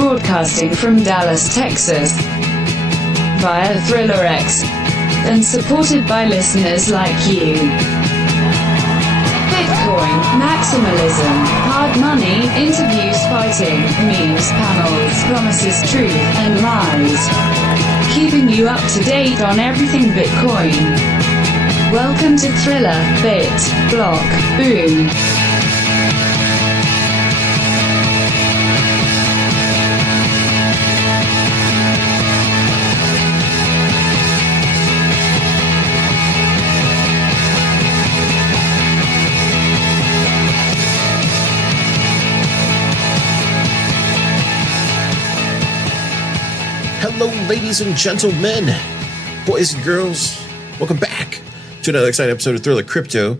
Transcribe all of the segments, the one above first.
broadcasting from Dallas, Texas, via Thriller X, and supported by listeners like you. Bitcoin, maximalism, hard money, interviews, fighting, memes, panels, promises, truth, and lies. Keeping you up to date on everything Bitcoin. Welcome to Thriller, BitBlockBoom. Hello, ladies and gentlemen, boys and girls. Welcome back to another exciting episode of Thriller Crypto.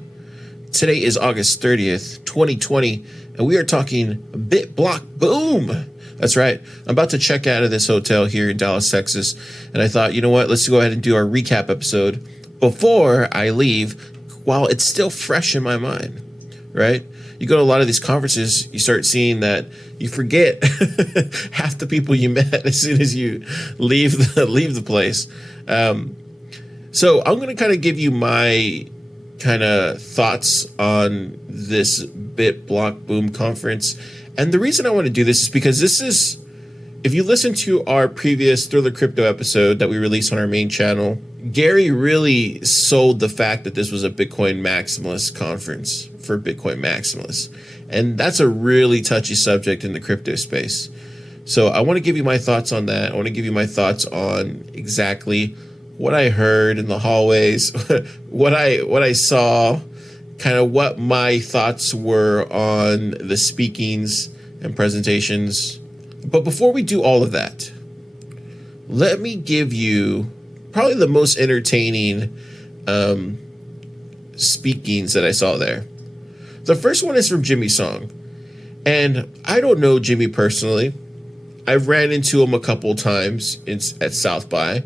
Today is August 30th, 2020, and we are talking BitBlockBoom. That's right. I'm about to check out of this hotel here in Dallas, Texas, and I thought, you know what? Let's go ahead and do our recap episode before I leave while it's still fresh in my mind, right? You go to a lot of these conferences, you start seeing that you forget half the people you met as soon as you leave the place. So I'm going to kind of give you my kind of thoughts on this BitBlockBoom conference. And the reason I want to do this is because this is, if you listen to our previous Thriller Crypto episode that we released on our main channel, Gary really sold the fact that this was a Bitcoin maximalist conference for Bitcoin maximalists. And that's a really touchy subject in the crypto space. So I want to give you my thoughts on that. I want to give you my thoughts on exactly what I heard in the hallways, what I saw, kind of what my thoughts were on the speakings and presentations. But before we do all of that, let me give you probably the most entertaining speakings that I saw there. The first one is from Jimmy Song. And I don't know Jimmy personally. I've ran into him a couple times at South by.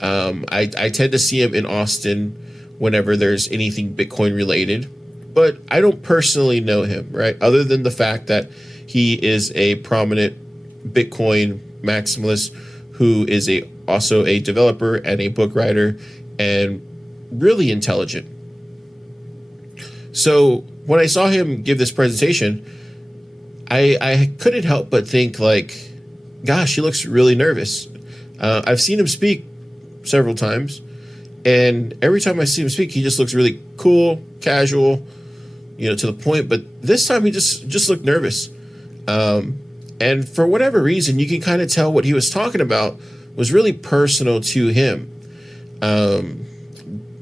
I tend to see him in Austin whenever there's anything Bitcoin related. But I don't personally know him, right? Other than the fact that he is a prominent Bitcoin maximalist who is also a developer and a book writer and really intelligent. So when I saw him give this presentation, I couldn't help but think like, gosh, he looks really nervous. I've seen him speak several times, and every time I see him speak, he just looks really cool, casual, to the point. But this time he just looked nervous. And for whatever reason, you can kind of tell what he was talking about was really personal to him.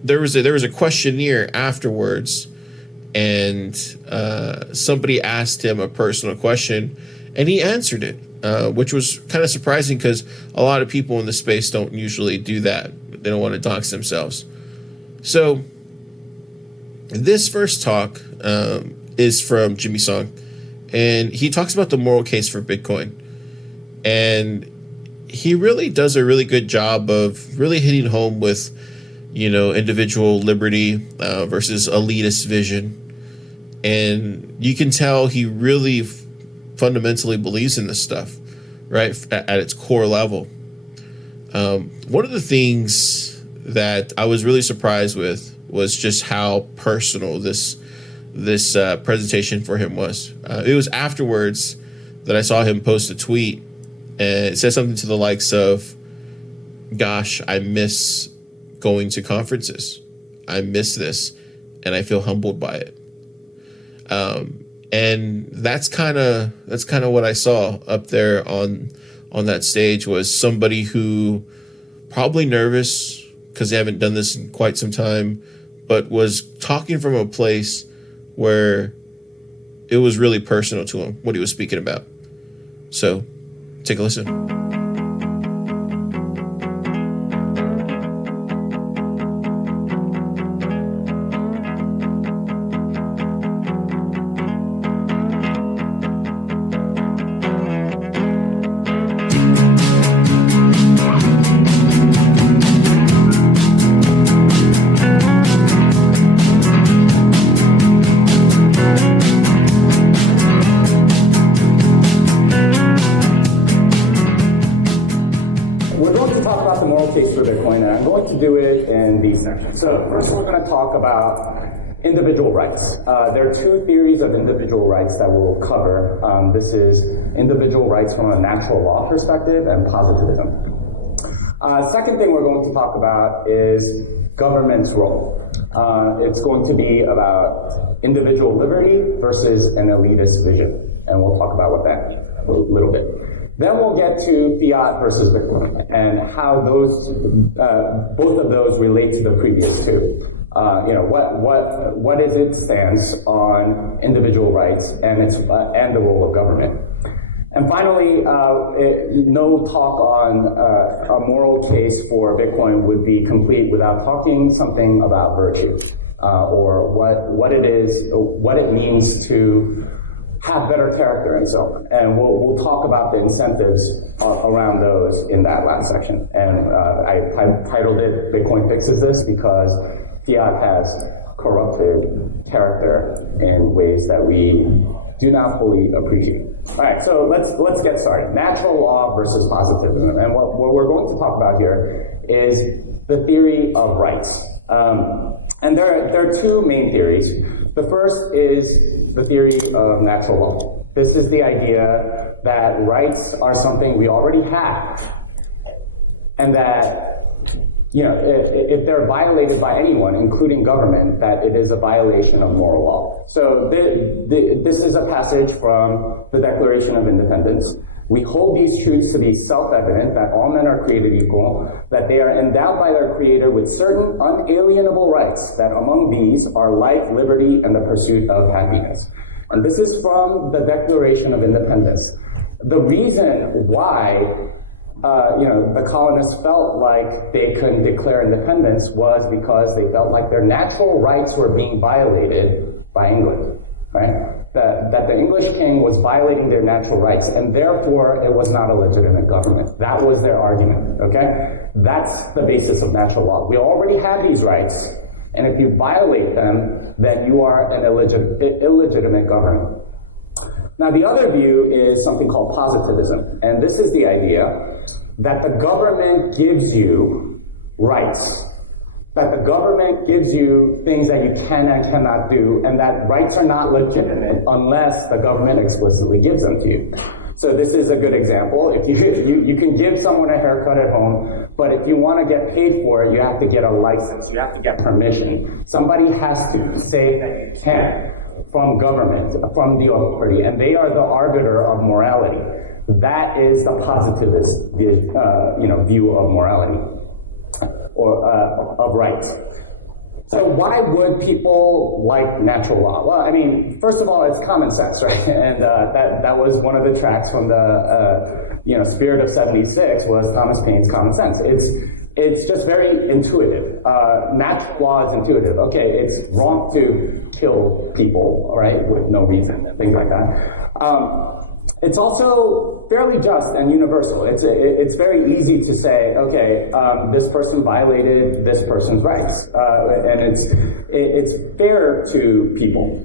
There was a questionnaire afterwards, and somebody asked him a personal question, and he answered it, which was kind of surprising because a lot of people in the space don't usually do that. They don't want to dox themselves. So this first talk is from Jimmy Song. And he talks about the moral case for Bitcoin. And he really does a really good job of really hitting home with, individual liberty versus elitist vision. And you can tell he really fundamentally believes in this stuff, right, at its core level. One of the things that I was really surprised with was just how personal this presentation for him was. It was afterwards that I saw him post a tweet, and it said something to the likes of, gosh, I miss going to conferences. I miss this, and I feel humbled by it. And that's kind of what I saw up there on that stage, was somebody who probably nervous because they haven't done this in quite some time, but was talking from a place where it was really personal to him, what he was speaking about. So take a listen. case for Bitcoin, and I'm going to do it in these sections. So first we're going to talk about individual rights. There are two theories of individual rights that we'll cover. This is individual rights from a natural law perspective and positivism. Second thing we're going to talk about is government's role. It's going to be about individual liberty versus an elitist vision, and we'll talk about what that means a little bit. Then we'll get to fiat versus Bitcoin and how those, both of those relate to the previous two. What is its stance on individual rights and and the role of government. And finally, no talk on a moral case for Bitcoin would be complete without talking something about virtue, or what it is, what it means to have better character and so on. And we'll talk about the incentives around those in that last section. And I titled it "Bitcoin Fixes This" because fiat has corrupted character in ways that we do not fully appreciate. All right, so let's get started. Natural law versus positivism. And what we're going to talk about here is the theory of rights. And there are two main theories. The first is the theory of natural law. This is the idea that rights are something we already have, and that if they're violated by anyone, including government, that it is a violation of moral law. So this is a passage from the Declaration of Independence. We hold these truths to be self-evident, that all men are created equal, that they are endowed by their Creator with certain unalienable rights, that among these are life, liberty, and the pursuit of happiness. And this is from the Declaration of Independence. The reason why the colonists felt like they couldn't declare independence was because they felt like their natural rights were being violated by England, right? That the English king was violating their natural rights, and therefore it was not a legitimate government. That was their argument, okay? That's the basis of natural law. We already have these rights, and if you violate them, then you are an illegitimate government. Now, the other view is something called positivism, and this is the idea that the government gives you rights, that the government gives you things that you can and cannot do, and that rights are not legitimate unless the government explicitly gives them to you. So this is a good example. If you can give someone a haircut at home, but if you want to get paid for it, you have to get a license, you have to get permission. Somebody has to say that you can. From government, from the authority, and they are the arbiter of morality. That is the positivist, view of morality or of rights. So why would people like natural law? Well, I mean, first of all, it's common sense, right? And that was one of the tracks from the Spirit of '76 was Thomas Paine's Common Sense. It's just very intuitive. Natural law is intuitive. Okay, it's wrong to kill people, right, with no reason, and things like that. It's also fairly just and universal. It's very easy to say, okay, this person violated this person's rights, and it's fair to people.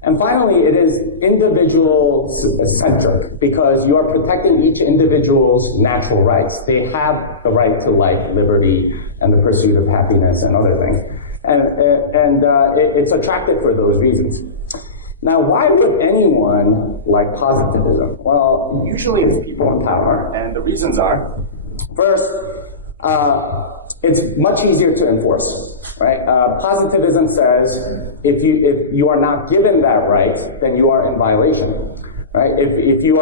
And finally, it is individual-centric because you are protecting each individual's natural rights. They have the right to life, liberty, and the pursuit of happiness and other things. And it's attractive for those reasons. Now, why would anyone like positivism? Well, usually it's people in power, and the reasons are, first, it's much easier to enforce. Right? Positivism says if you are not given that right, then you are in violation. Right? If you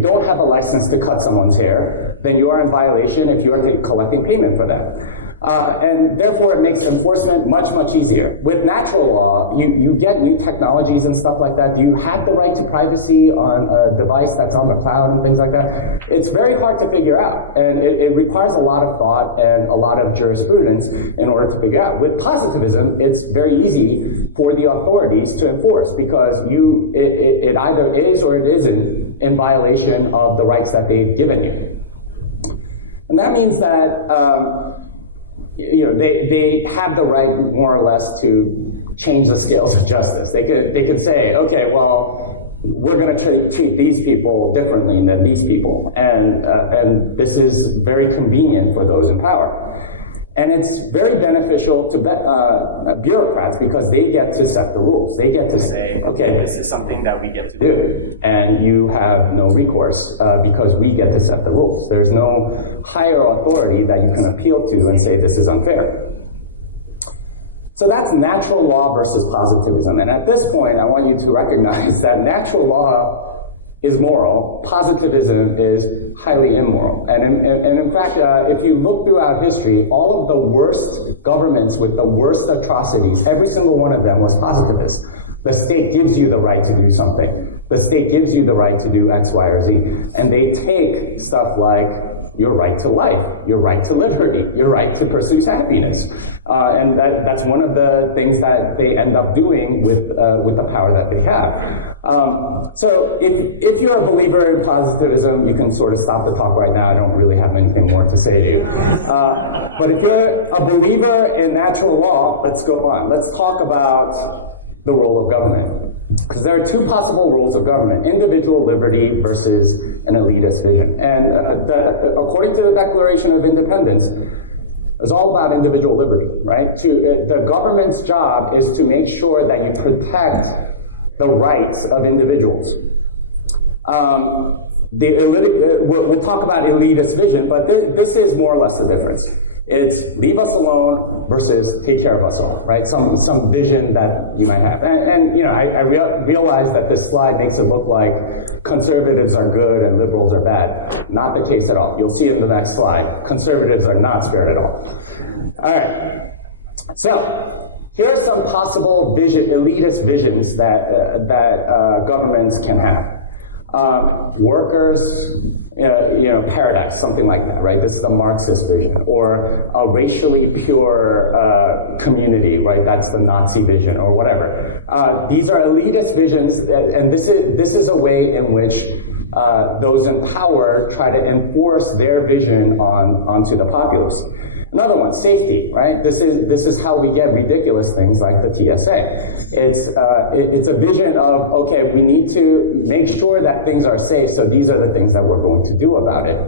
don't have a license to cut someone's hair, then you are in violation if you are collecting payment for that. And therefore it makes enforcement much, much easier. With natural law, you get new technologies and stuff like that. Do you have the right to privacy on a device that's on the cloud and things like that? It's very hard to figure out, and it requires a lot of thought and a lot of jurisprudence in order to figure out. With positivism, it's very easy for the authorities to enforce because it either is or it isn't in violation of the rights that they've given you. And that means that they have the right, more or less, to change the scales of justice. They could say, okay, well, we're going to treat these people differently than these people. And this is very convenient for those in power. And it's very beneficial to bureaucrats because they get to set the rules. They get to say, okay, this is something that we get to do. And you have no recourse because we get to set the rules. There's no higher authority that you can appeal to and say this is unfair. So that's natural law versus positivism. And at this point, I want you to recognize that natural law is moral, positivism is highly immoral. And in fact, if you look throughout history, all of the worst governments with the worst atrocities, every single one of them was positivist. The state gives you the right to do something. The state gives you the right to do X, Y, or Z. And they take stuff like your right to life, your right to liberty, your right to pursue happiness. And that's one of the things that they end up doing with the power that they have. So if you're a believer in positivism, you can sort of stop the talk right now. I don't really have anything more to say to you. But if you're a believer in natural law, let's go on. Let's talk about the role of government. Because there are two possible rules of government, individual liberty versus an elitist vision. And according to the Declaration of Independence, it's all about individual liberty, right? The government's job is to make sure that you protect the rights of individuals. We'll talk about elitist vision, but this is more or less the difference. It's leave us alone versus take care of us all, right? Some vision that you might have. And you know, I realize that this slide makes it look like conservatives are good and liberals are bad. Not the case at all. You'll see in the next slide. Conservatives are not scared at all. All right. So here are some possible elitist visions that governments can have. Workers, paradise, something like that, right? This is a Marxist vision. Or a racially pure community, right? That's the Nazi vision, or whatever. These are elitist visions, and this is a way in which those in power try to enforce their vision onto the populace. Another one, safety, right? This is how we get ridiculous things like the TSA. It's a vision of, okay, we need to make sure that things are safe, so these are the things that we're going to do about it.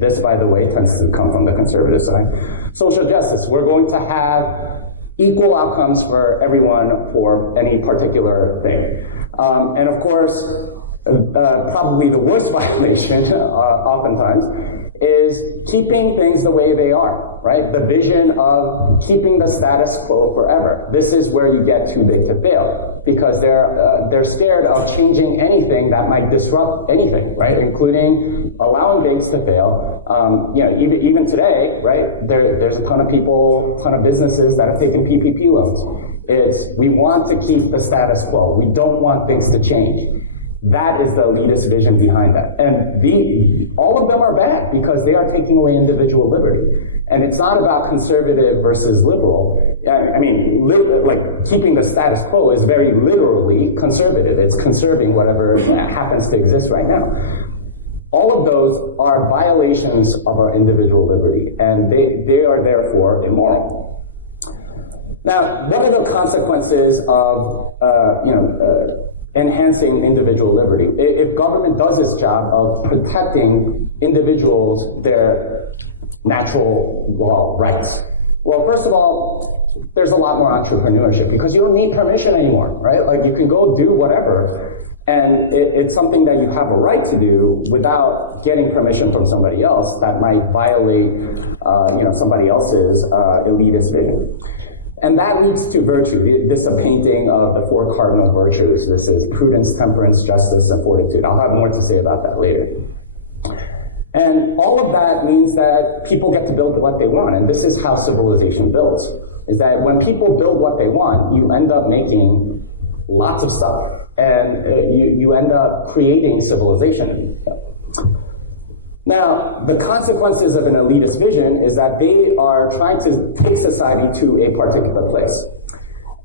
This, by the way, tends to come from the conservative side. Social justice, we're going to have equal outcomes for everyone for any particular thing. And of course, probably the worst violation, oftentimes, is keeping things the way they are, right? The vision of keeping the status quo forever. This is where you get too big to fail, because they're scared of changing anything that might disrupt anything, right? Including allowing banks to fail. Even today, right? There's a ton of people, ton of businesses that have taken PPP loans. We want to keep the status quo. We don't want things to change. That is the elitist vision behind that. And all of them are bad because they are taking away individual liberty. And it's not about conservative versus liberal. I mean, keeping the status quo is very literally conservative. It's conserving whatever happens to exist right now. All of those are violations of our individual liberty, and they are therefore immoral. Now, what are the consequences of, enhancing individual liberty? If government does its job of protecting individuals, their natural law rights, well, first of all, there's a lot more entrepreneurship because you don't need permission anymore, right? Like, you can go do whatever, and it's something that you have a right to do without getting permission from somebody else that might violate, somebody else's elitist vision. And that leads to virtue. This is a painting of the four cardinal virtues. This is prudence, temperance, justice, and fortitude. I'll have more to say about that later. And all of that means that people get to build what they want. And this is how civilization builds, is that when people build what they want, you end up making lots of stuff. And you end up creating civilization. Now, the consequences of an elitist vision is that they are trying to take society to a particular place.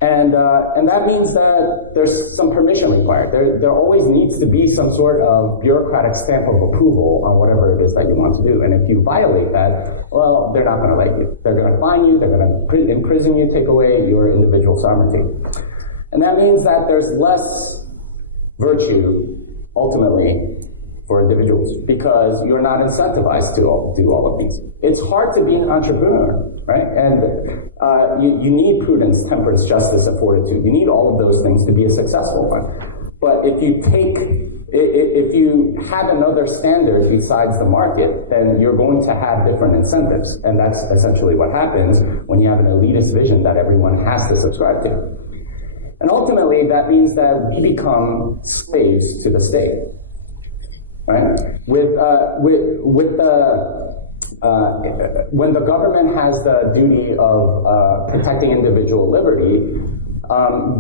And that means that there's some permission required. There always needs to be some sort of bureaucratic stamp of approval on whatever it is that you want to do. And if you violate that, well, they're not going to like you. They're going to fine you, they're going to imprison you, take away your individual sovereignty. And that means that there's less virtue ultimately for individuals, because you're not incentivized to do all of these. It's hard to be an entrepreneur, right? And you need prudence, temperance, justice, and fortitude. You need all of those things to be a successful one. But if you have another standard besides the market, then you're going to have different incentives. And that's essentially what happens when you have an elitist vision that everyone has to subscribe to. And ultimately, that means that we become slaves to the state. Right? When the government has the duty of protecting individual liberty,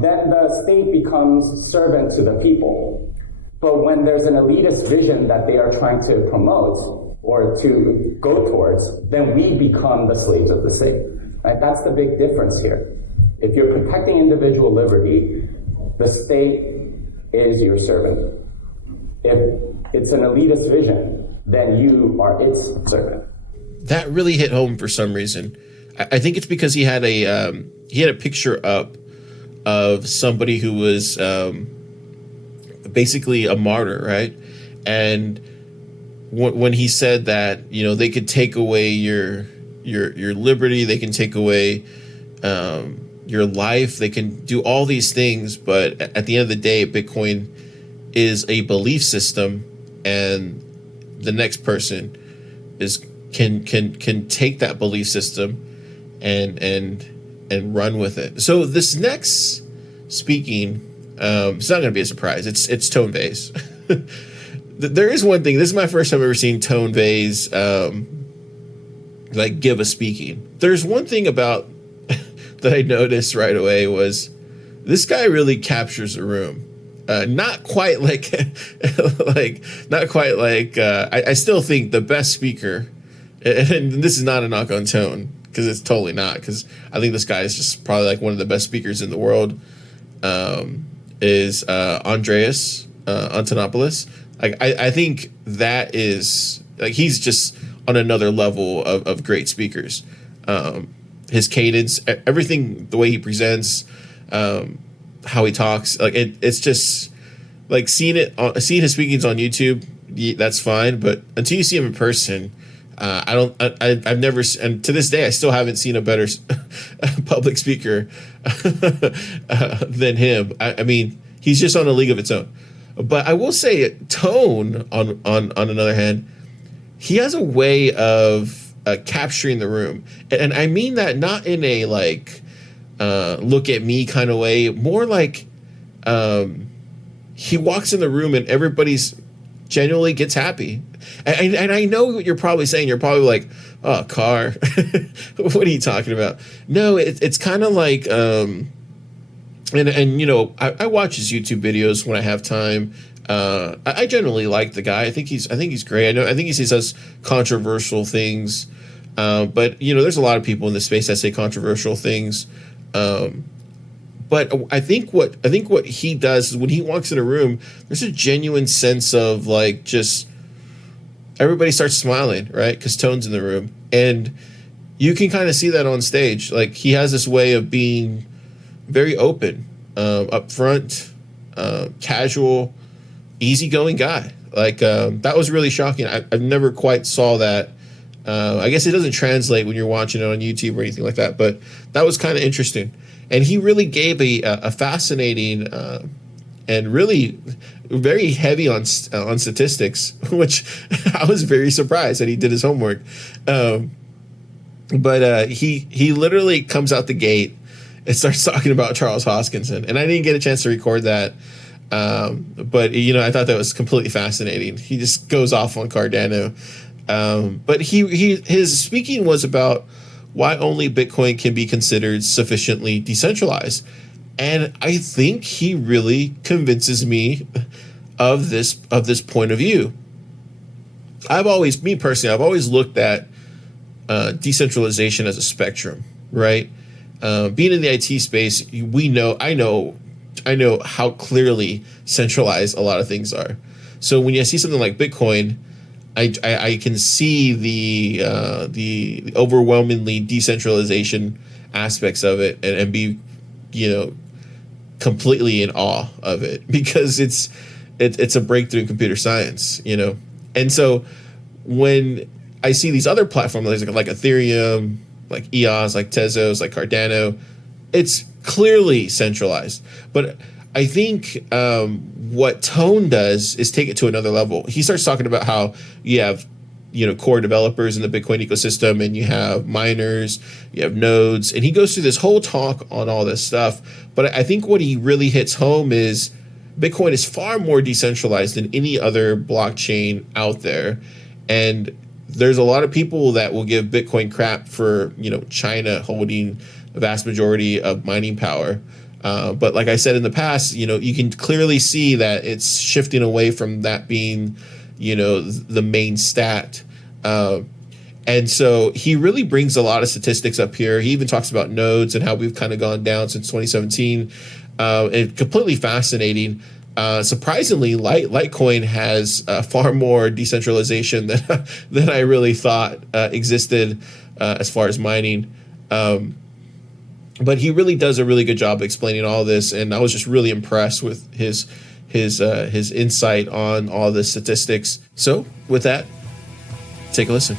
then the state becomes servant to the people. But when there's an elitist vision that they are trying to promote or to go towards, then we become the slaves of the state. Right? That's the big difference here. If you're protecting individual liberty, the state is your servant. If it's an elitist vision, then you are its servant. That really hit home for some reason. I think it's because he had a picture up of somebody who was basically a martyr, right? And when he said that, you know, they could take away your liberty, they can take away your life, they can do all these things, but at the end of the day, Bitcoin is a belief system, and the next person can take that belief system and run with it. So this next speaking, it's not going to be a surprise. It's Tone Vays. There is one thing. This is my first time ever seeing Tone Vays like give a speaking. There's one thing about that I noticed right away was this guy really captures a room. Not quite like, I still think the best speaker, and this is not a knock on Tone, because it's totally not, because I think this guy is just probably like one of the best speakers in the world, is Andreas Antonopoulos. Like, I think that is, like, he's just on another level of great speakers. His cadence, everything, the way he presents, how he talks, like it's just like seeing his speakings on YouTube. That's fine, but until you see him in person, I've never, and to this day, I still haven't seen a better public speaker than him. I mean, he's just on a league of its own. But I will say, Tone, on another hand, he has a way of capturing the room, and I mean that not in a like look at me kind of way, more like he walks in the room and everybody's genuinely gets happy. And I know what you're probably saying. You're probably like, oh, car. What are you talking about? No, it's kind of like, and you know, I watch his YouTube videos when I have time. I generally like the guy. I think he's great. I think he says controversial things. But you know, there's a lot of people in this space that say controversial things. But I think what he does is when he walks in a room, there's a genuine sense of like just everybody starts smiling, right? Because Tone's in the room, and you can kind of see that on stage. Like, he has this way of being very open, upfront, casual, easygoing guy. Like, that was really shocking. I've never quite saw that. I guess it doesn't translate when you're watching it on YouTube or anything like that, but that was kind of interesting. And he really gave a fascinating and really very heavy on statistics, which I was very surprised that he did his homework. But he literally comes out the gate and starts talking about Charles Hoskinson, and I didn't get a chance to record that. But you know, I thought that was completely fascinating. He just goes off on Cardano. But his speaking was about why only Bitcoin can be considered sufficiently decentralized. And I think he really convinces me of this point of view. I've always looked at decentralization as a spectrum, right? Being in the IT space, I know how clearly centralized a lot of things are. So when you see something like Bitcoin, I can see the overwhelmingly decentralization aspects of it and be, you know, completely in awe of it because it's a breakthrough in computer science, you know. And so when I see these other platforms like Ethereum, like EOS, like Tezos, like Cardano, it's clearly centralized. But I think what Tone does is take it to another level. He starts talking about how you have, you know, core developers in the Bitcoin ecosystem, and you have miners, you have nodes, and he goes through this whole talk on all this stuff. But I think what he really hits home is Bitcoin is far more decentralized than any other blockchain out there. And there's a lot of people that will give Bitcoin crap for, you know, China holding the vast majority of mining power. But like I said in the past, you know, you can clearly see that it's shifting away from that being, you know, the main stat. And so he really brings a lot of statistics up here. He even talks about nodes and how we've kind of gone down since 2017. And completely fascinating. Surprisingly, Litecoin has far more decentralization than I really thought existed as far as mining. But he really does a really good job explaining all this, and I was just really impressed with his insight on all the statistics. So with that, take a listen.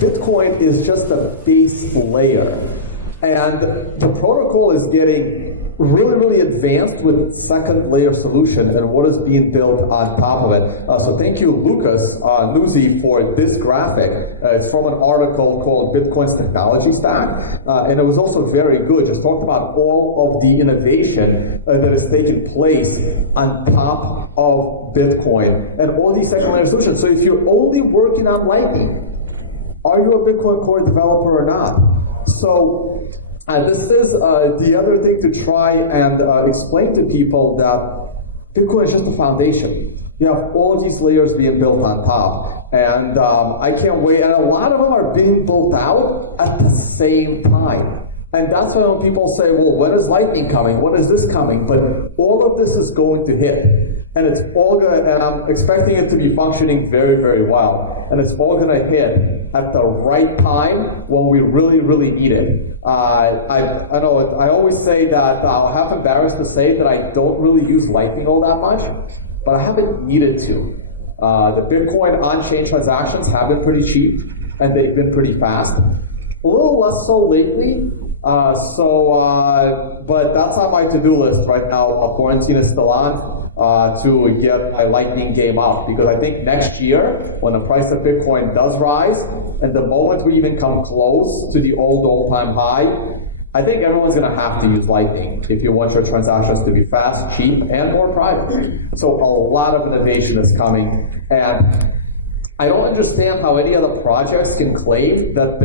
Bitcoin is just a base layer, and the protocol is getting really advanced with second layer solution and what is being built on top of it. So thank you, Lucas Nuzzi, for this graphic. It's from an article called Bitcoin's Technology Stack, and it was also very good. Just talked about all of the innovation that is taking place on top of Bitcoin and all these second layer solutions. So if you're only working on Lightning, are you a Bitcoin Core developer or not? So this is the other thing to try and explain to people that Bitcoin is just a foundation. You have all of these layers being built on top. And I can't wait. And a lot of them are being built out at the same time. And that's why when people say, well, when is Lightning coming? When is this coming? But all of this is going to hit. And it's all going to, and I'm expecting it to be functioning very well. And it's all going to hit at the right time when we really need it. I know I always say that I'm half embarrassed to say that I don't really use Lightning all that much, but I haven't needed to. The Bitcoin on-chain transactions have been pretty cheap, and they've been pretty fast. A little less so lately. But that's on my to-do list right now. Quarantine is still on. To get my Lightning game up, because I think next year, when the price of Bitcoin does rise, and the moment we even come close to the all-time high, I think everyone's going to have to use Lightning if you want your transactions to be fast, cheap, and more private. So a lot of innovation is coming, and I don't understand how any other projects can claim that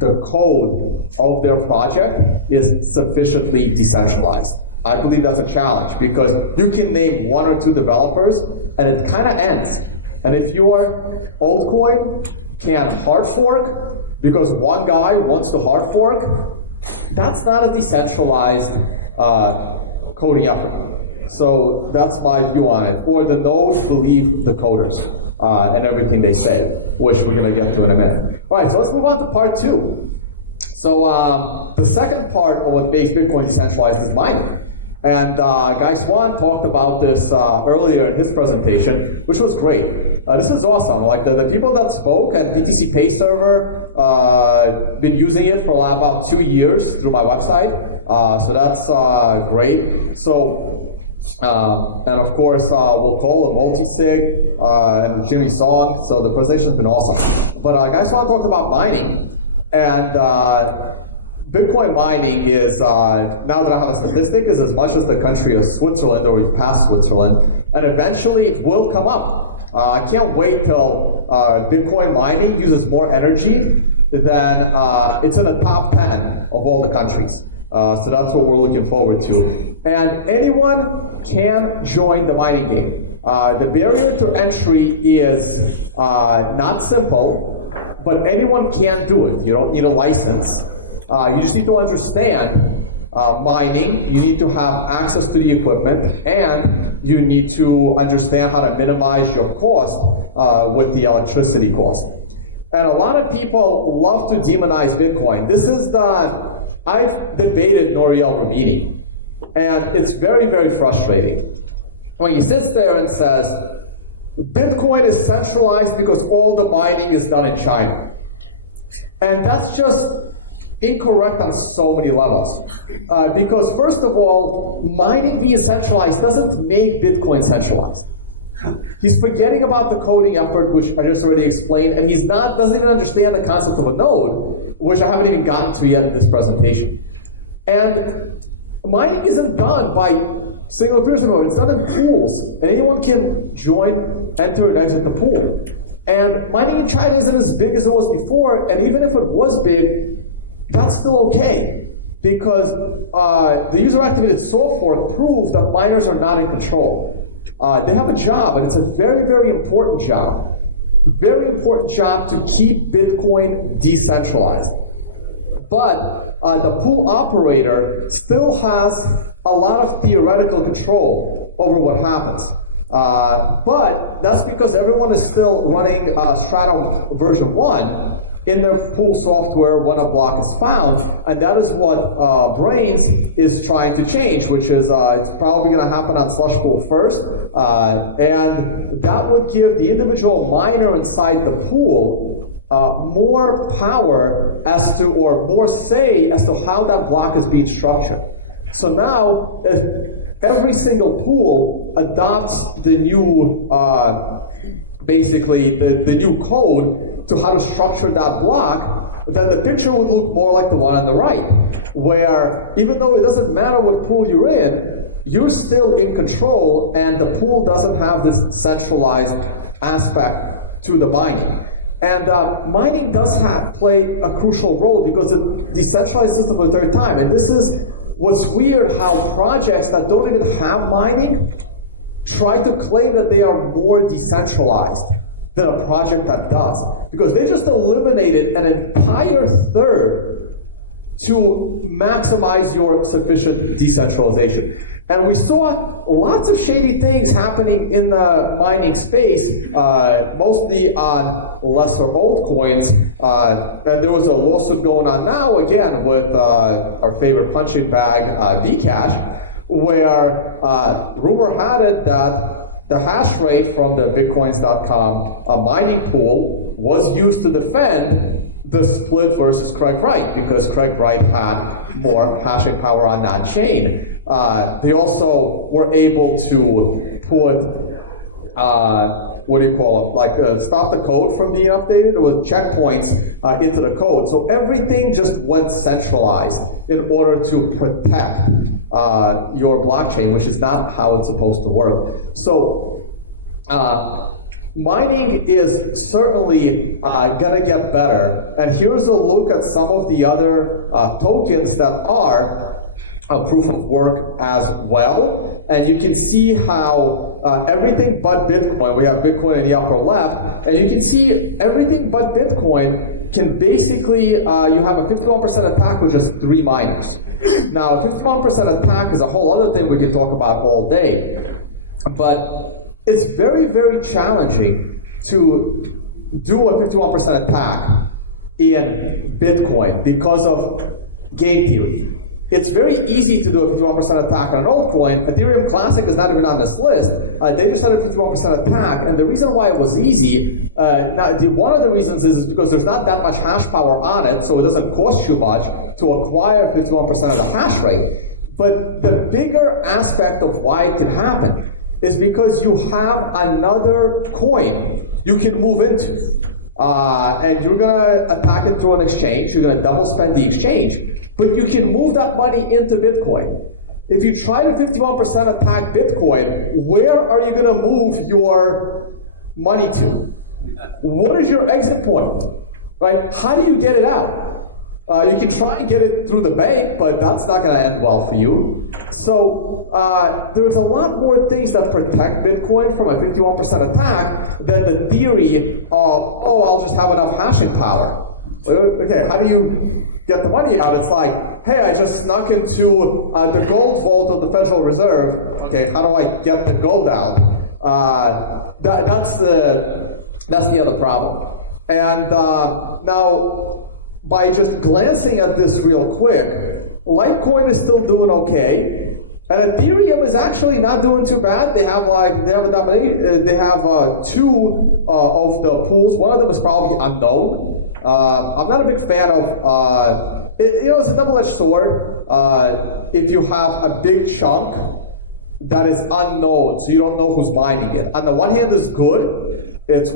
the code of their project is sufficiently decentralized. I believe that's a challenge, because you can name one or two developers and it kind of ends. And if your altcoin can't hard fork because one guy wants to hard fork, that's not a decentralized coding effort. So that's my view on it. Or the nodes believe the coders and everything they say, which we're going to get to in a minute. All right, so let's move on to part two. So the second part of what makes Bitcoin decentralized is mining. And Guy Swan talked about this earlier in his presentation, which was great. This is awesome. Like the people that spoke at BTC Pay Server, been using it for about 2 years through my website. So that's great. So, and of course, we'll call it Multisig and Jimmy Song. So the presentation's been awesome. But Guy Swan talked about mining, and Bitcoin mining is, now that I have a statistic, is as much as the country of Switzerland, or we've passed Switzerland, and eventually it will come up. I can't wait till Bitcoin mining uses more energy then it's in the top 10 of all the countries. So that's what we're looking forward to. And anyone can join the mining game. The barrier to entry is not simple, but anyone can do it. You don't need a license. You just need to understand mining, you need to have access to the equipment, and you need to understand how to minimize your cost with the electricity cost. And a lot of people love to demonize Bitcoin. This is I've debated Nouriel Roubini, and it's very, very frustrating. When he sits there and says, Bitcoin is centralized because all the mining is done in China. And that's just incorrect on so many levels. Because first of all, mining being centralized doesn't make Bitcoin centralized. He's forgetting about the coding effort, which I just already explained, and doesn't even understand the concept of a node, which I haven't even gotten to yet in this presentation. And mining isn't done by single person node, it's done in pools, and anyone can join, enter, and exit the pool. And mining in China isn't as big as it was before, and even if it was big, that's still okay, because the user activated salt fork proves that miners are not in control. They have a job, and it's a very, very important job. Very important job to keep Bitcoin decentralized. But the pool operator still has a lot of theoretical control over what happens. But that's because everyone is still running Stratum version 1 in their pool software when a block is found, and that is what Brains is trying to change, which is it's probably going to happen on Slush Pool first, and that would give the individual miner inside the pool more power as to, or more say as to how that block is being structured. So now, if every single pool adopts the new, basically the new code to how to structure that block, then the picture would look more like the one on the right, where even though it doesn't matter what pool you're in, you're still in control, and the pool doesn't have this centralized aspect to the mining. And mining does play a crucial role because it decentralized system for the third time. And this is what's weird, how projects that don't even have mining try to claim that they are more decentralized than a project that does. Because they just eliminated an entire third to maximize your sufficient decentralization. And we saw lots of shady things happening in the mining space, mostly on lesser altcoins. And there was a lawsuit going on now, again, with our favorite punching bag, Bcash, where rumor had it that the hash rate from the Bitcoins.com mining pool was used to defend the split versus Craig Wright, because Craig Wright had more hashing power on that chain. They also were able to put, what do you call it, like stop the code from being updated with checkpoints into the code. So everything just went centralized in order to protect your blockchain, which is not how it's supposed to work. So mining is certainly going to get better. And here's a look at some of the other tokens that are proof of work as well. And you can see how everything but Bitcoin, we have Bitcoin in the upper left, and you can see everything but Bitcoin can basically, you have a 51% attack with just 3 miners. Now, 51% attack is a whole other thing we can talk about all day. But it's very, very challenging to do a 51% attack in Bitcoin because of game theory. It's very easy to do a 51% attack on an altcoin. Ethereum Classic is not even on this list. They just had a 51% attack, and the reason why it was easy, one of the reasons is because there's not that much hash power on it, so it doesn't cost you much to acquire 51% of the hash rate. But the bigger aspect of why it can happen is because you have another coin you can move into. And you're going to attack it through an exchange. You're going to double spend the exchange. But you can move that money into Bitcoin. If you try to 51% attack Bitcoin, where are you going to move your money to? What is your exit point? right? How do you get it out? You can try and get it through the bank, but that's not going to end well for you. So there's a lot more things that protect Bitcoin from a 51% attack than the theory of, oh, I'll just have enough hashing power. Okay, how do you get the money out? It's like, hey, I just snuck into the gold vault of the Federal Reserve. Okay, how do I get the gold out? That's the other problem. And now, by just glancing at this real quick, Litecoin is still doing okay, and Ethereum is actually not doing too bad. They have two of the pools. One of them is probably unknown. I'm not a big fan of. It's a double-edged sword. If you have a big chunk that is unknown, so you don't know who's mining it. On the one hand, it's good. It's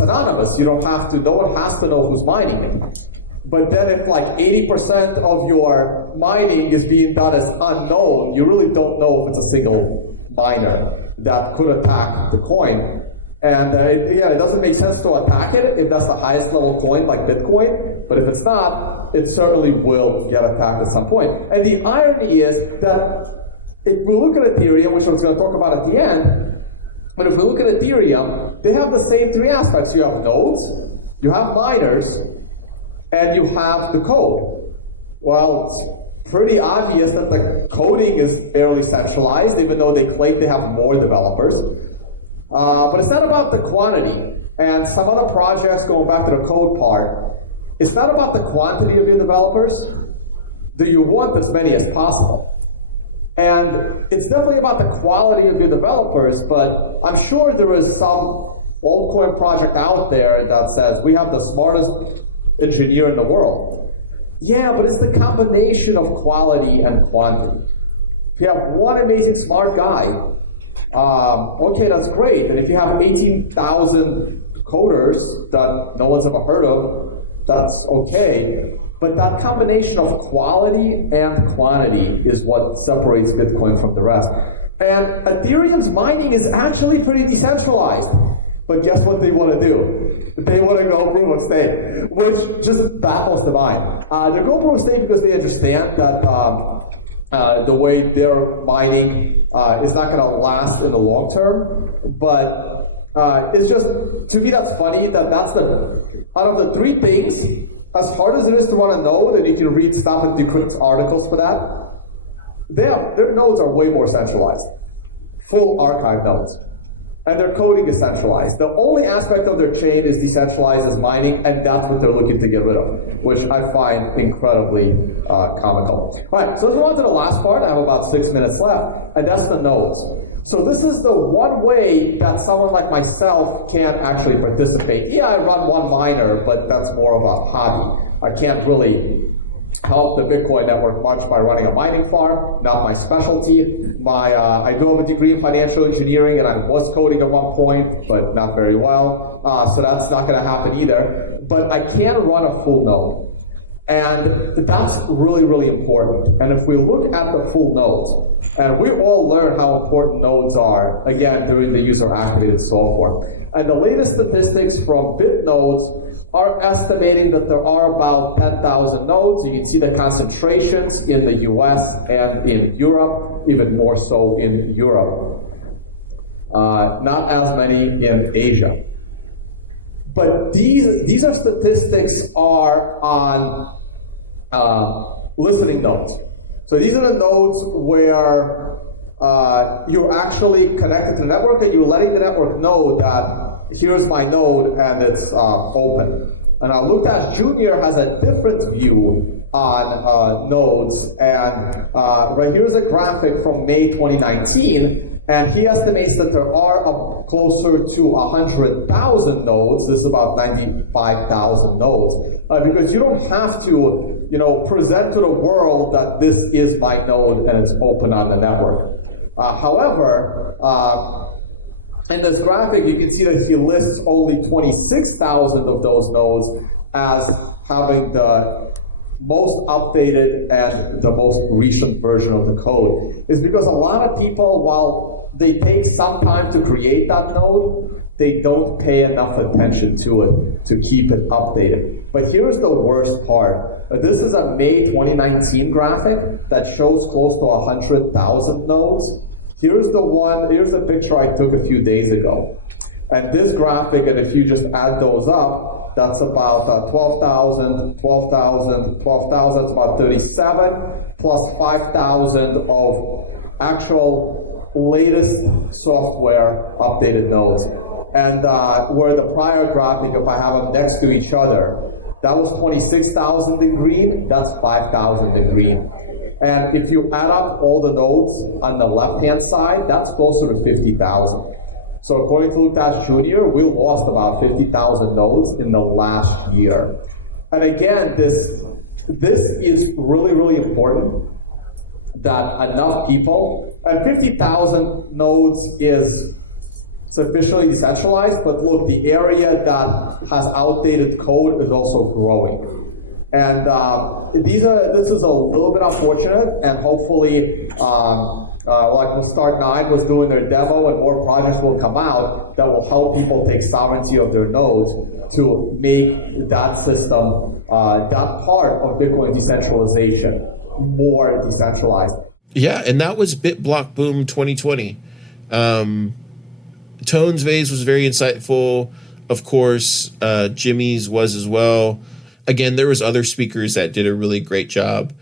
anonymous. You don't have to. No one has to know who's mining it. But then if like 80% of your mining is being done as unknown, you really don't know if it's a single miner that could attack the coin. And it doesn't make sense to attack it if that's the highest level coin like Bitcoin. But if it's not, it certainly will get attacked at some point. And the irony is that if we look at Ethereum, which I was going to talk about at the end, but if we look at Ethereum, they have the same three aspects. You have nodes, you have miners, and you have the code. Well, it's pretty obvious that the coding is fairly centralized, even though they claim they have more developers. But it's not about the quantity. And some other projects, going back to the code part, it's not about the quantity of your developers. Do you want as many as possible? And it's definitely about the quality of your developers, but I'm sure there is some altcoin project out there that says, we have the smartest engineer in the world. Yeah, but it's the combination of quality and quantity. If you have one amazing smart guy, okay, that's great. And if you have 18,000 coders that no one's ever heard of, that's okay. But that combination of quality and quantity is what separates Bitcoin from the rest. And Ethereum's mining is actually pretty decentralized. But guess what they want to do? They want to go proof of stake, which just baffles the mind. They go proof of stake because they understand that the way they're mining is not going to last in the long term. But it's just, to me, that's funny that that's out of the three things, as hard as it is to run a node, and you can read Stop and Decrypt's articles for that, their nodes are way more centralized. Full archive nodes. And their coding is centralized. The only aspect of their chain is decentralized as mining, and that's what they're looking to get rid of, which I find incredibly comical. All right, so let's move on to the last part. I have about 6 minutes left, and that's the nodes. So this is the one way that someone like myself can actually participate. Yeah, I run one miner, but that's more of a hobby. I can't really help the Bitcoin network much by running a mining farm, not my specialty. I do have a degree in financial engineering, and I was coding at one point, but not very well. So that's not going to happen either. But I can run a full node. And that's really, really important. And if we look at the full nodes, and we all learn how important nodes are, again, during the user-activated software. And the latest statistics from BitNodes are estimating that there are about 10,000 nodes. You can see the concentrations in the US and in Europe, even more so in Europe. Not as many in Asia. But these are statistics are on listening nodes. So these are the nodes where you're actually connected to the network and you're letting the network know that here's my node and it's open. And Lukasz Jr. has a different view on nodes. And right here's a graphic from May 2019. And he estimates that there are closer to 100,000 nodes. This is about 95,000 nodes. Because you don't have to, present to the world that this is my node and it's open on the network. However, in this graphic, you can see that he lists only 26,000 of those nodes as having the most updated and the most recent version of the code. Is because a lot of people, while they take some time to create that node, they don't pay enough attention to it to keep it updated. But here's the worst part. This is a May 2019 graphic that shows close to 100,000 nodes. Here's the picture I took a few days ago. And this graphic, and if you just add those up, that's about 12,000, 12,000, 12,000, that's about 37, plus 5,000 of actual latest software updated nodes. And where the prior graphic, if I have them next to each other, that was 26,000 in green, that's 5,000 in green. And if you add up all the nodes on the left-hand side, that's closer to 50,000. So according to Lukash Jr., we lost about 50,000 nodes in the last year. And again, this is really, really important that enough people, and 50,000 nodes is sufficiently decentralized, but look, the area that has outdated code is also growing. And this is a little bit unfortunate, and hopefully, like Start 9 was doing their demo, and more projects will come out that will help people take sovereignty of their nodes to make that system, that part of Bitcoin decentralization, more decentralized. Yeah, and that was BitBlockBoom 2020. Tone's Vase was very insightful. Of course, Jimmy's was as well. Again, there was other speakers that did a really great job.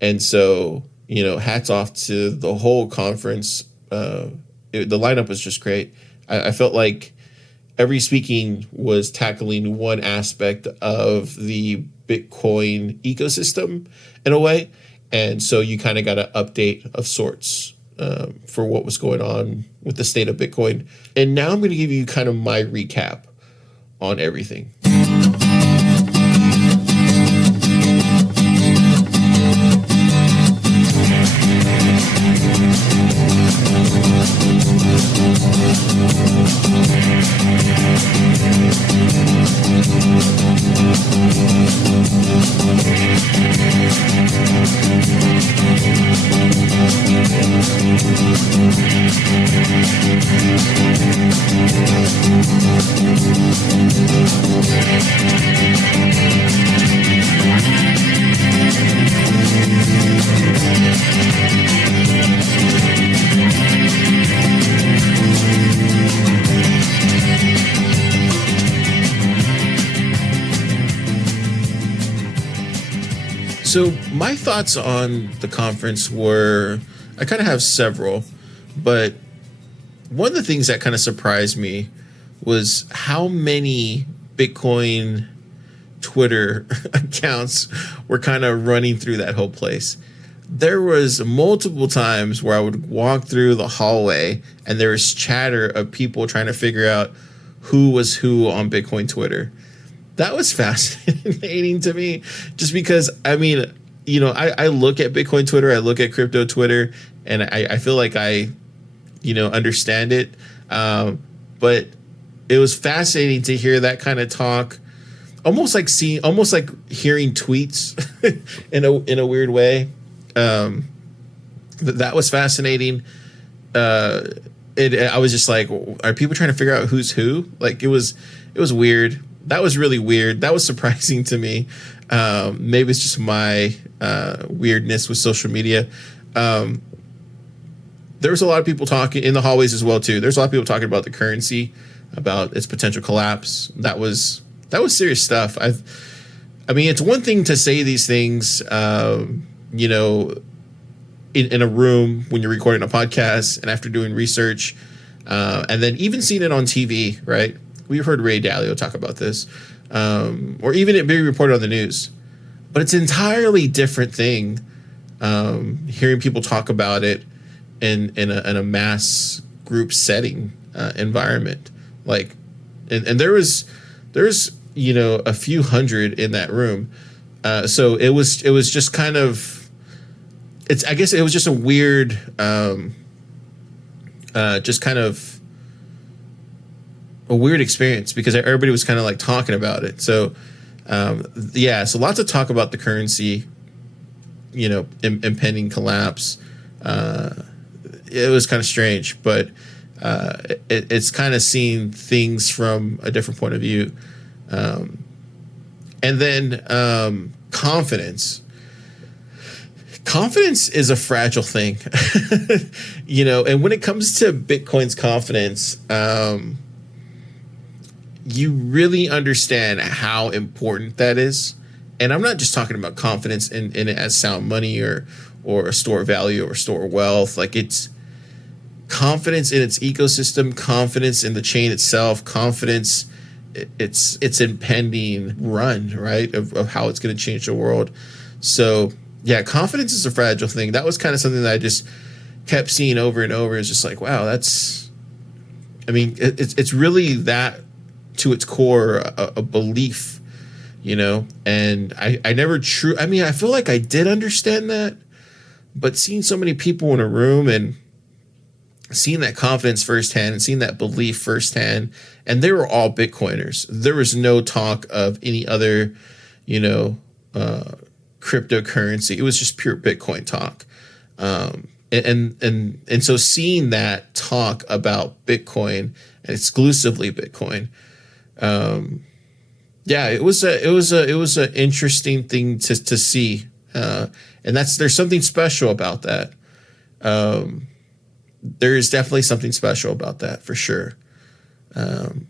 And so, hats off to the whole conference. The lineup was just great. I felt like every speaking was tackling one aspect of the Bitcoin ecosystem in a way. And so you kind of got an update of sorts for what was going on with the state of Bitcoin. And now I'm going to give you kind of my recap on everything. So my thoughts on the conference were, I kind of have several, but one of the things that kind of surprised me was how many Bitcoin Twitter accounts were kind of running through that whole place. There was multiple times where I would walk through the hallway and there was chatter of people trying to figure out who was who on Bitcoin Twitter. That was fascinating to me, just because, I mean, I look at Bitcoin Twitter, I look at crypto Twitter, and I feel like I, understand it. But it was fascinating to hear that kind of talk, almost like hearing tweets in a weird way. That was fascinating. I was just like, are people trying to figure out who's who? Like, it was weird. That was really weird. That was surprising to me. Maybe it's just my weirdness with social media. There was a lot of people talking in the hallways as well too. There's a lot of people talking about the currency, about its potential collapse. That was serious stuff. I mean, it's one thing to say these things, in a room when you're recording a podcast and after doing research, and then even seeing it on TV, right? We've heard Ray Dalio talk about this, or even it being reported on the news. But it's an entirely different thing hearing people talk about it in a mass group setting environment. Like, and there's a few hundred in that room, so it was just kind of, I guess it was just a weird, just kind of a weird experience, because everybody was kind of like talking about it. So so lots of talk about the currency, impending collapse. It was kind of strange, but it's kind of seeing things from a different point of view. And then confidence. Confidence is a fragile thing, you know, and when it comes to Bitcoin's confidence, you really understand how important that is. And I'm not just talking about confidence in it as sound money or a store value or store wealth. Like, it's confidence in its ecosystem, confidence in the chain itself, confidence its impending run, right, of how it's going to change the world. So yeah, confidence is a fragile thing. That was kind of something that I just kept seeing over and over. It's just like, wow, that's, I mean, it's really that to its core, a belief, you know. And I never I mean, I feel like I did understand that, but seeing so many people in a room and seeing that confidence firsthand and seeing that belief firsthand, and they were all Bitcoiners. There was no talk of any other, you know, cryptocurrency. It was just pure Bitcoin talk. And so seeing that talk about Bitcoin and exclusively Bitcoin, yeah, it was an interesting thing to see. And there's something special about that. There is definitely something special about that for sure. And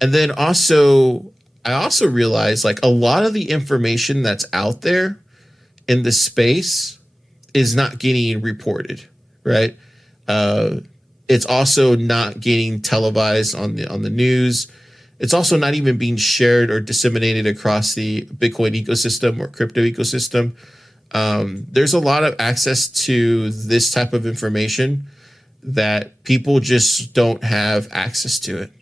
then also, I also realized, like, a lot of the information that's out there in the space is not getting reported, right? It's also not getting televised on the news. It's also not even being shared or disseminated across the Bitcoin ecosystem or crypto ecosystem. There's a lot of access to this type of information that people just don't have access to it.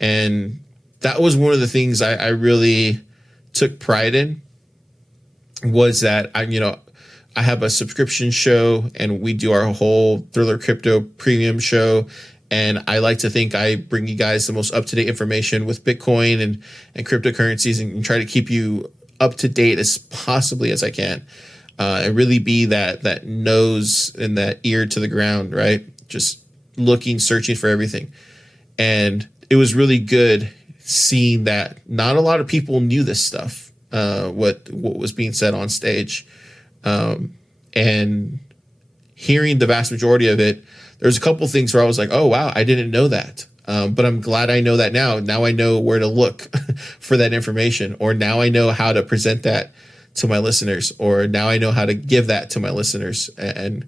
And that was one of the things I really took pride in, was that I have a subscription show and we do our whole Thriller Crypto premium show. And I like to think I bring you guys the most up-to-date information with Bitcoin and cryptocurrencies, and try to keep you up to date as possibly as I can, and really be that nose and that ear to the ground, right? Just looking, searching for everything. And it was really good seeing that not a lot of people knew this stuff, what was being said on stage, and hearing the vast majority of it. There's a couple things where I was like, oh wow, I didn't know that. But I'm glad I know that now. Now I know where to look for that information, or now I know how to present that to my listeners, or now I know how to give that to my listeners and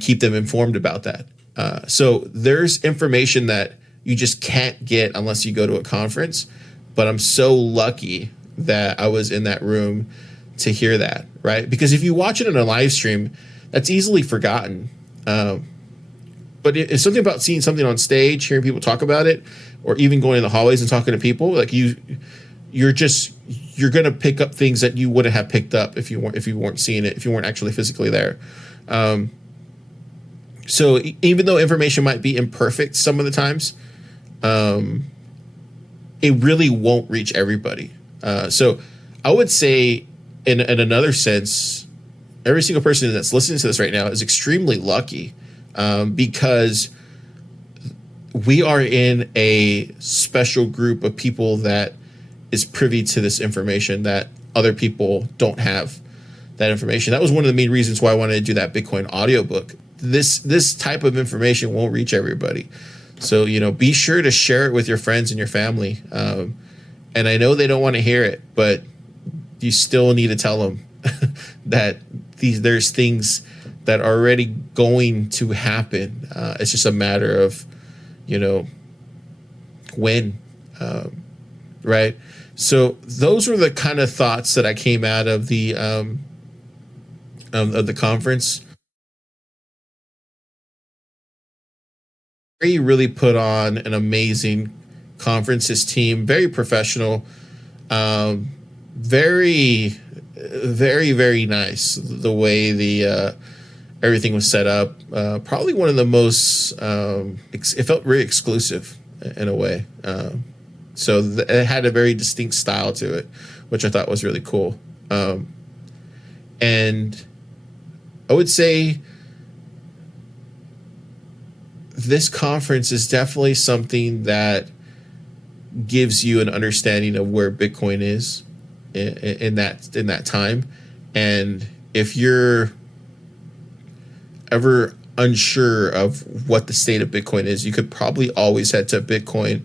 keep them informed about that. So there's information that you just can't get unless you go to a conference. But I'm so lucky that I was in that room to hear that, right? Because if you watch it in a live stream, that's easily forgotten. But it's something about seeing something on stage, hearing people talk about it, or even going in the hallways and talking to people. Like you're going to pick up things that you wouldn't have picked up if you weren't seeing it, if you weren't actually physically there. So even though information might be imperfect some of the times, it really won't reach everybody. So I would say, in another sense, every single person that's listening to this right now is extremely lucky, because we are in a special group of people that is privy to this information that other people don't have that information. That was one of the main reasons why I wanted to do that Bitcoin audiobook. This type of information won't reach everybody. So, be sure to share it with your friends and your family. And I know they don't want to hear it, but you still need to tell them that there's things that are already going to happen. It's just a matter of, when, right? So those were the kind of thoughts that I came out of the conference. He really put on an amazing conference. His team, very professional, very, very, very nice. The way the everything was set up, probably one of the most. It felt very exclusive in a way. So it had a very distinct style to it, which I thought was really cool. And I would say this conference is definitely something that gives you an understanding of where Bitcoin is in that time. And if you're ever unsure of what the state of Bitcoin is, you could probably always head to Bitcoin.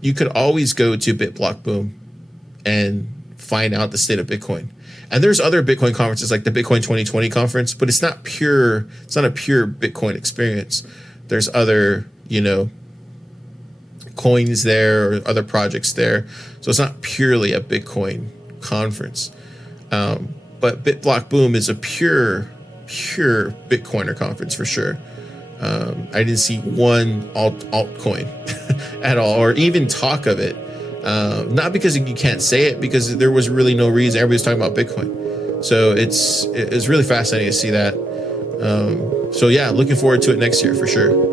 You could always go to BitBlockBoom and find out the state of Bitcoin. And there's other Bitcoin conferences like the Bitcoin 2020 conference, but it's not a pure Bitcoin experience. There's other, coins there or other projects there. So it's not purely a Bitcoin conference. But BitBlockBoom is a pure Bitcoiner conference for sure. I didn't see one altcoin at all, or even talk of it. Not because you can't say it, because there was really no reason. Everybody's talking about Bitcoin. So it's really fascinating to see that. So yeah, looking forward to it next year for sure.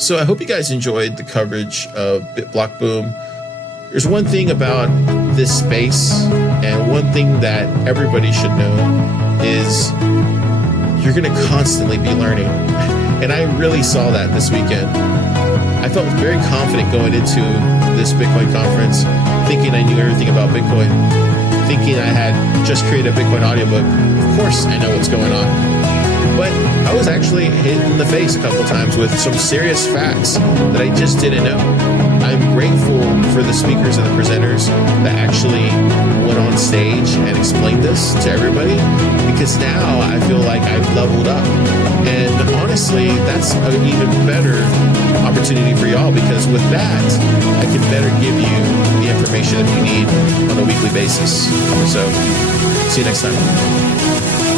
So I hope you guys enjoyed the coverage of BitBlockBoom. There's one thing about this space, and one thing that everybody should know is you're going to constantly be learning. And I really saw that this weekend. I felt very confident going into this Bitcoin conference, thinking I knew everything about Bitcoin, thinking I had just created a Bitcoin audiobook. Of course I know what's going on. But I was actually hit in the face a couple times with some serious facts that I just didn't know. I'm grateful for the speakers and the presenters that actually went on stage and explained this to everybody, because now I feel like I've leveled up. And honestly, that's an even better opportunity for y'all, because with that, I can better give you the information that you need on a weekly basis. So, see you next time.